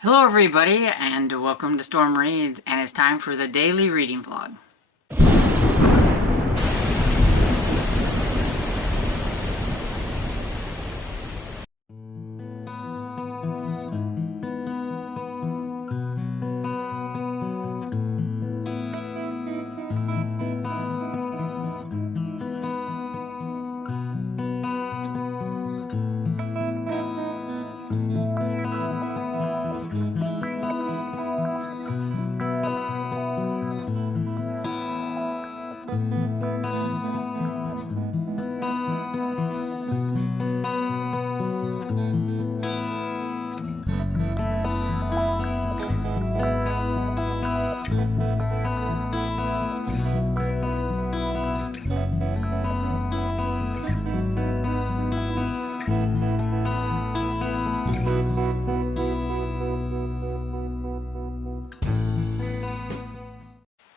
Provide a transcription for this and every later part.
Hello everybody, and welcome to Storm Reads, and it's time for the daily reading vlog.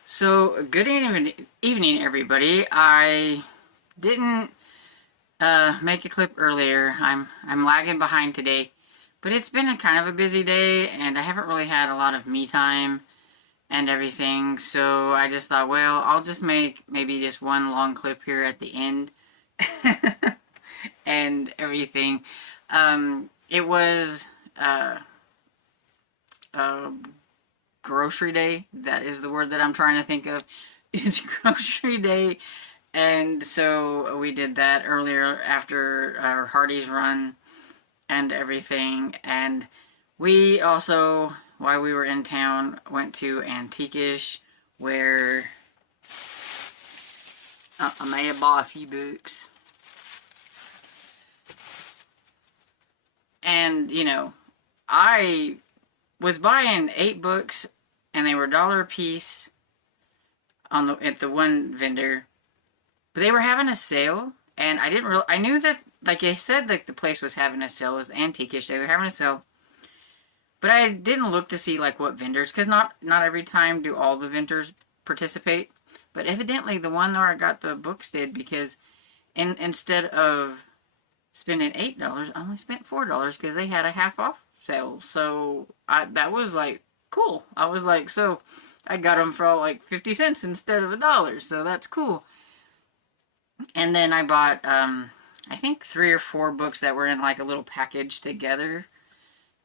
So, good evening everybody. I didn't make a clip earlier. I'm lagging behind today, but it's been a kind of a busy day, and I haven't really had a lot of me time and everything, so I just thought, well, I'll just make maybe just one long clip here at the end and everything. It was grocery day. That is the word that I'm trying to think of. It's grocery day, and so we did that earlier after our Hardee's run and everything. And we also, while we were in town, went to Antiquish, where I may have bought a few books. And, you know, I was buying 8 books, and they were $1 a piece at the one vendor, but they were having a sale, and I knew that, like they said, like the place was having a sale. It was Antiquish. They were having a sale, but I didn't look to see like what vendors, because not every time do all the vendors participate, but evidently the one where I got the books did, because instead of spending $8, I only spent $4 because they had a half off sale. So that was like cool. I was like, so I got them for like 50 cents instead of $1, so that's cool. And then I bought I think 3 or 4 books that were in like a little package together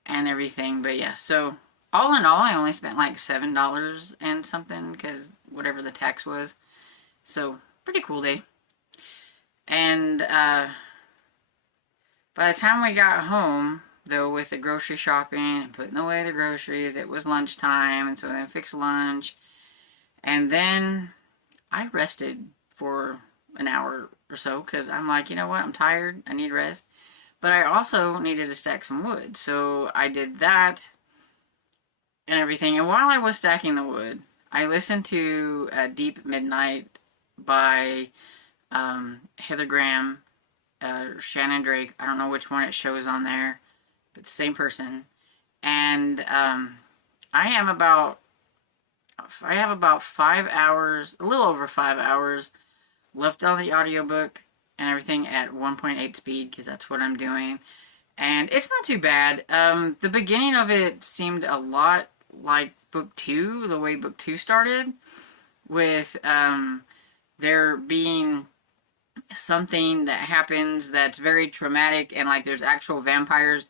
and everything. But yeah, so all in all, I only spent like $7 and something, because whatever the tax was. So pretty cool day. And by the time we got home, though, with the grocery shopping and putting away the groceries, it was lunchtime, and so then fixed lunch. And then I rested for an hour or so, because I'm like, you know what, I'm tired, I need rest. But I also needed to stack some wood, so I did that and everything. And while I was stacking the wood, I listened to Deep Midnight by Heather Graham, Shannon Drake. I don't know which one it shows on there, but the same person. And I have about 5 hours, a little over 5 hours left on the audiobook and everything at 1.8 speed, because that's what I'm doing. And it's not too bad. The beginning of it seemed a lot like book 2, the way book 2 started, with there being something that happens that's very traumatic, and like there's actual vampires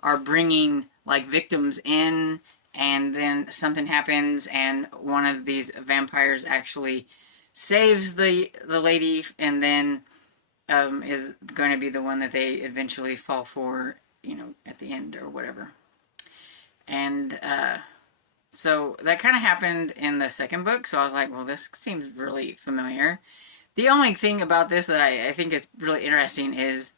are bringing like victims in, and then something happens, and one of these vampires actually saves the lady, and then is going to be the one that they eventually fall for, you know, at the end or whatever. And so that kind of happened in the second book, so I was like, well, this seems really familiar. The only thing about this that I think is really interesting is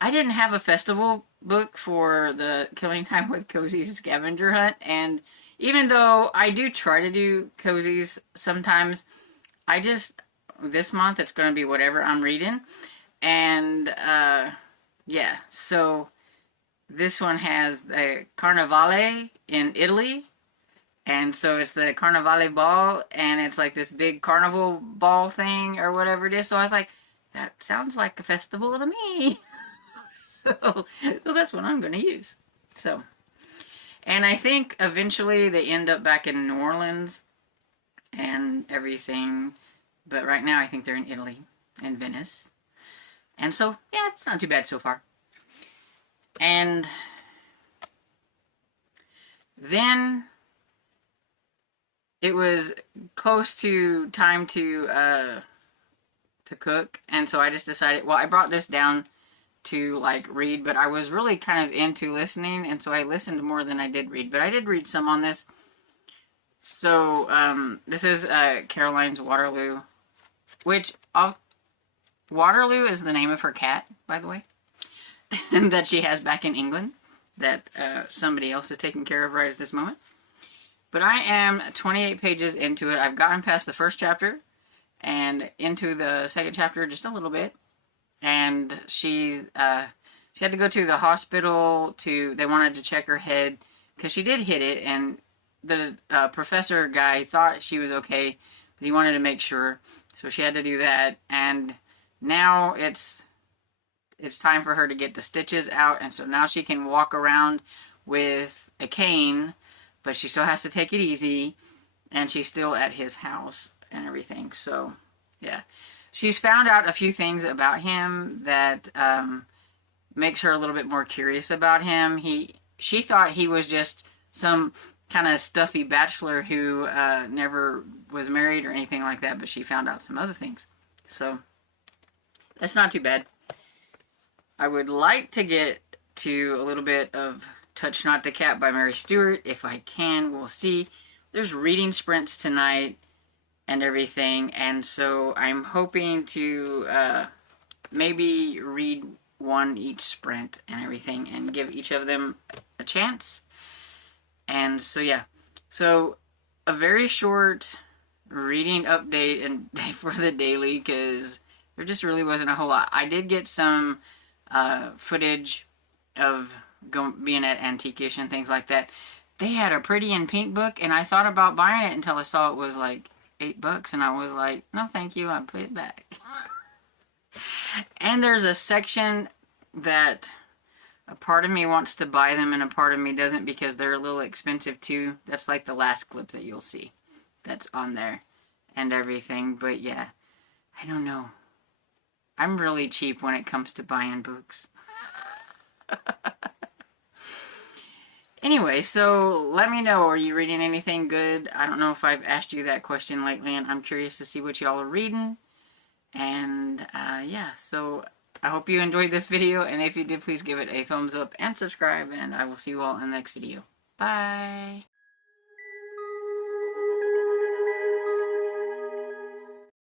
I didn't have a festival book for the Killing Time with Cozy's scavenger hunt, and even though I do try to do cozies sometimes, this month it's going to be whatever I'm reading. And yeah, so this one has the Carnevale in Italy, and so it's the Carnevale ball, and it's like this big carnival ball thing or whatever it is. So I was like, that sounds like a festival to me. So that's what I'm going to use. So And I think eventually they end up back in New Orleans and everything. But right now I think they're in Italy, in Venice. And so, yeah, it's not too bad so far. And then it was close to time to cook, and so I just decided, well, I brought this down to like read, but I was really kind of into listening, and so I listened more than I did read, but I did read some on this. So this is Caroline's Waterloo, which Waterloo is the name of her cat, by the way, that she has back in England, that somebody else is taking care of right at this moment. But I am 28 pages into it. I've gotten past the first chapter and into the second chapter just a little bit. And she had to go to the hospital they wanted to check her head because she did hit it, and the professor guy thought she was okay, but he wanted to make sure. So she had to do that, and now it's time for her to get the stitches out, and so now she can walk around with a cane, but she still has to take it easy, and she's still at his house and everything. So, yeah. She's found out a few things about him that makes her a little bit more curious about him. She thought he was just some kind of stuffy bachelor who never was married or anything like that, but she found out some other things. So, that's not too bad. I would like to get to a little bit of Touch Not the Cat by Mary Stewart. If I can, we'll see. There's reading sprints tonight and everything, and so I'm hoping to maybe read one each sprint and everything and give each of them a chance. And so, yeah. So, a very short reading update and for the daily, because there just really wasn't a whole lot. I did get some footage of being at Antiquish and things like that. They had a Pretty in Pink book, and I thought about buying it until I saw it was like $8, and I was like, no thank you, I put it back. And there's a section that a part of me wants to buy them and a part of me doesn't, because they're a little expensive too. That's like the last clip that you'll see that's on there and everything. But yeah, I don't know. I'm really cheap when it comes to buying books. Anyway, so let me know, are you reading anything good? I don't know if I've asked you that question lately, and I'm curious to see what y'all are reading. And yeah, so I hope you enjoyed this video, and if you did, please give it a thumbs up and subscribe, and I will see you all in the next video. Bye!